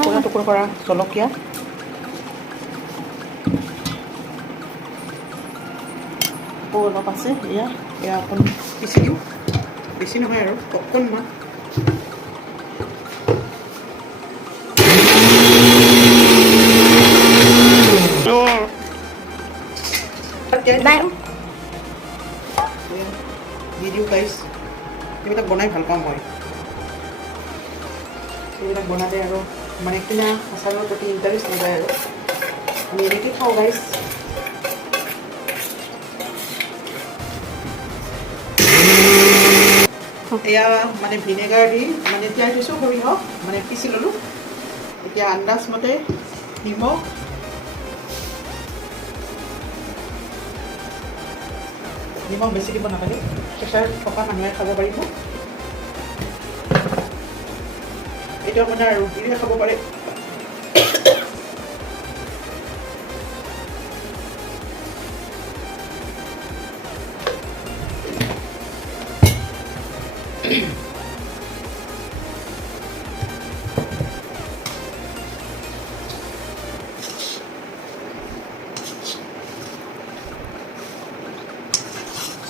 টুকুৰা কৰা জলকীয়া, আকৌ অলপ আছে এয়া অকণ পিচি দিওঁ, বেছি নহয় আৰু অকণমান। দি দিওঁ গাইছ, এইবিলাক বনাই ভাল পাওঁ মই। এইবিলাক বনালে আৰু মানে কিনা আচাৰৰ প্ৰতি ইণ্টাৰেষ্ট নাযায় আৰু আমি এনেকৈ খাওঁ গাইছ। এয়া মানে ভিনেগাৰ দি মানে তিয়াই থৈছোঁ সৰিয়হ, মানে পিচি ল'লোঁ। এতিয়া আন্দাজ মতে নিমখ বেছি দিব নালাগে, প্ৰেছাৰ থকা মানুহে খাব পাৰিব। এইটো মানে ৰুটিৰে খাব পাৰে।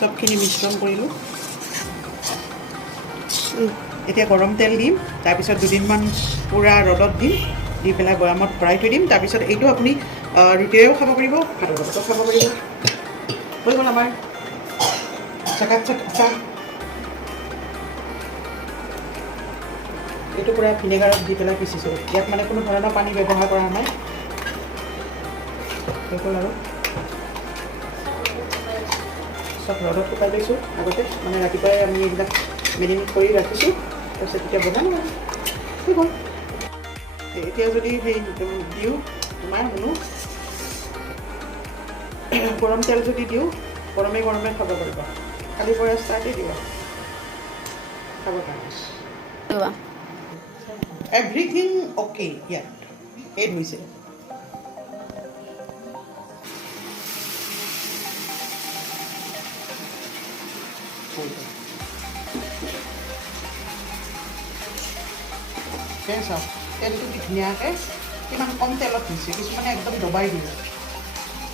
চবখিনি মিশ্ৰণ কৰিলোঁ। এতিয়া গৰম তেল দিম, তাৰপিছত দুদিনমান পূৰা ৰ'দত দিম, দি পেলাই বৈয়ামত ভৰাই থৈ দিম। তাৰপিছত এইটো আপুনি ৰুটিৰেও খাব পাৰিব, ভাতৰ লগতো খাব পাৰিব। হৈ গ'ল আমাৰ চাকাত চাহ। এইটো পূৰা ভিনেগাৰত দি পেলাই পিচিছোঁ, ইয়াত মানে কোনো ধৰণৰ পানী ব্যৱহাৰ কৰা নাই। হৈ গ'ল আৰু চব ৰ'দত শুকাই লৈছোঁ আগতে, মানে ৰাতিপুৱাই আমি এইবিলাক মেৰিনেট কৰি ৰাখিছোঁ, তাৰপিছত এতিয়া বনাম আৰু হৈ গ'ল। এতিয়া যদি দিওঁ তোমাৰ গৰম তেল যদি দিওঁ, গৰমে গৰমে খাব পাৰিবা। কালিৰ পৰা ষ্টাৰ্টেই দিবা খাবৰ কাৰণে। এভৰিথিং অ'কে, ইয়াত এড হৈছে। চাওক তেলটো কি ধুনীয়াকৈ কিমান কম তেলত হৈছে, কিছুমানে একদম দবাই দিব।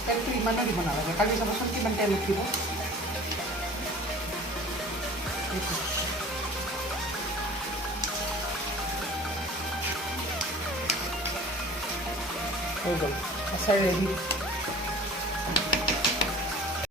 তেলটো ইমানো দিব নালাগে, কালি চাবচোন কিমান তেল উঠিব। হৈ গ'ল আচাৰ ৰেডি।